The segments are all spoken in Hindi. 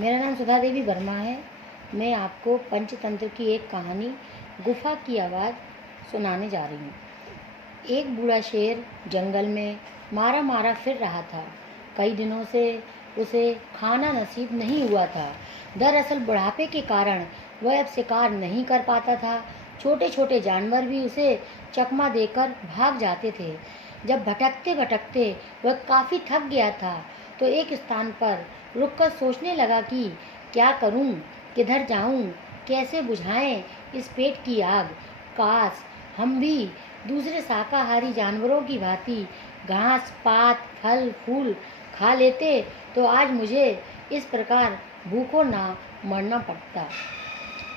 मेरा नाम सुधा देवी वर्मा है। मैं आपको पंचतंत्र की एक कहानी गुफा की आवाज़ सुनाने जा रही हूँ। एक बूढ़ा शेर जंगल में मारा मारा फिर रहा था। कई दिनों से उसे खाना नसीब नहीं हुआ था। दरअसल बुढ़ापे के कारण वह अब शिकार नहीं कर पाता था। छोटे छोटे जानवर भी उसे चकमा देकर भाग जाते थे। जब भटकते भटकते वह काफ़ी थक गया था तो एक स्थान पर रुककर सोचने लगा कि क्या करूं, किधर जाऊं, कैसे बुझाएं इस पेट की आग। काश हम भी दूसरे शाकाहारी जानवरों की भांति घास पात फल फूल खा लेते तो आज मुझे इस प्रकार भूखों ना मरना पड़ता।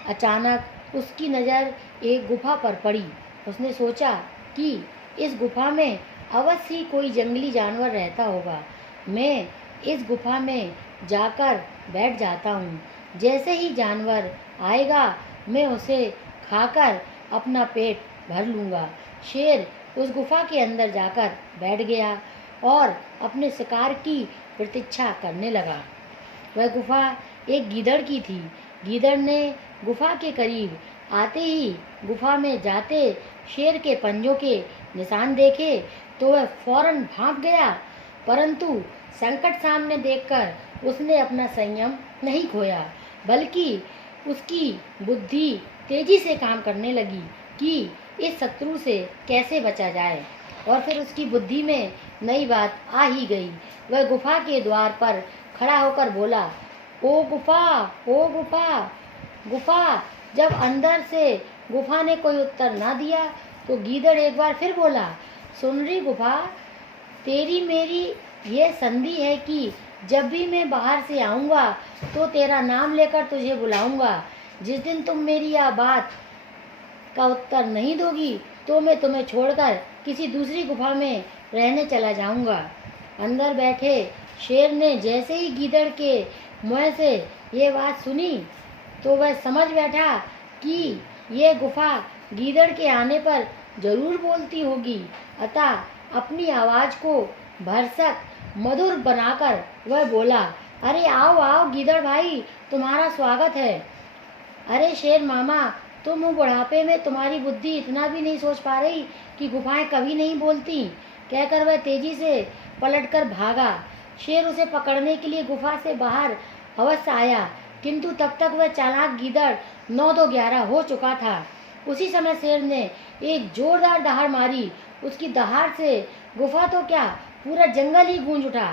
अचानक उसकी नज़र एक गुफा पर पड़ी। उसने सोचा कि इस गुफा में अवश्य ही कोई जंगली जानवर रहता होगा। मैं इस गुफा में जाकर बैठ जाता हूँ। जैसे ही जानवर आएगा मैं उसे खाकर अपना पेट भर लूँगा। शेर उस गुफा के अंदर जाकर बैठ गया और अपने शिकार की प्रतीक्षा करने लगा। वह गुफा एक गीदड़ की थी। गीदड़ ने गुफा के करीब आते ही गुफा में जाते शेर के पंजों के निशान देखे तो वह फौरन भाग गया, परंतु संकट सामने देखकर उसने अपना संयम नहीं खोया, बल्कि उसकी बुद्धि तेजी से काम करने लगी कि इस शत्रु से कैसे बचा जाए। और फिर उसकी बुद्धि में नई बात आ ही गई। वह गुफा के द्वार पर खड़ा होकर बोला, ओ गुफा, ओ गुफा, गुफा। जब अंदर से गुफा ने कोई उत्तर ना दिया तो गीदड़ एक बार फिर बोला, सुन रही गुफा, तेरी मेरी ये संधि है कि जब भी मैं बाहर से आऊँगा तो तेरा नाम लेकर तुझे बुलाऊँगा। जिस दिन तुम मेरी यह बात का उत्तर नहीं दोगी तो मैं तुम्हें छोड़कर किसी दूसरी गुफा में रहने चला जाऊँगा। अंदर बैठे शेर ने जैसे ही गीदड़ के मुँह से ये बात सुनी तो वह समझ बैठा कि ये गुफा गीदड़ के आने पर जरूर बोलती होगी। अतः अपनी आवाज़ को भरसक मधुर बनाकर वह बोला, अरे आओ आओ गीदड़ भाई, तुम्हारा स्वागत है। अरे शेर मामा, तुम बुढ़ापे में तुम्हारी बुद्धि इतना भी नहीं सोच पा रही कि गुफाएं कभी नहीं बोलती। कहकर वह तेजी से पलटकर भागा। शेर उसे पकड़ने के लिए गुफा से बाहर अवश्य आया, किंतु तब तक वह चालाक गीदड़ 9-2-11 हो चुका था। उसी समय शेर ने एक जोरदार दहाड़ मारी। उसकी दहाड़ से गुफा तो क्या, पूरा जंगल ही गूंज उठा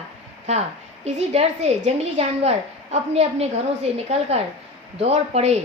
था। इसी डर से जंगली जानवर अपने अपने घरों से निकलकर दौड़ पड़े।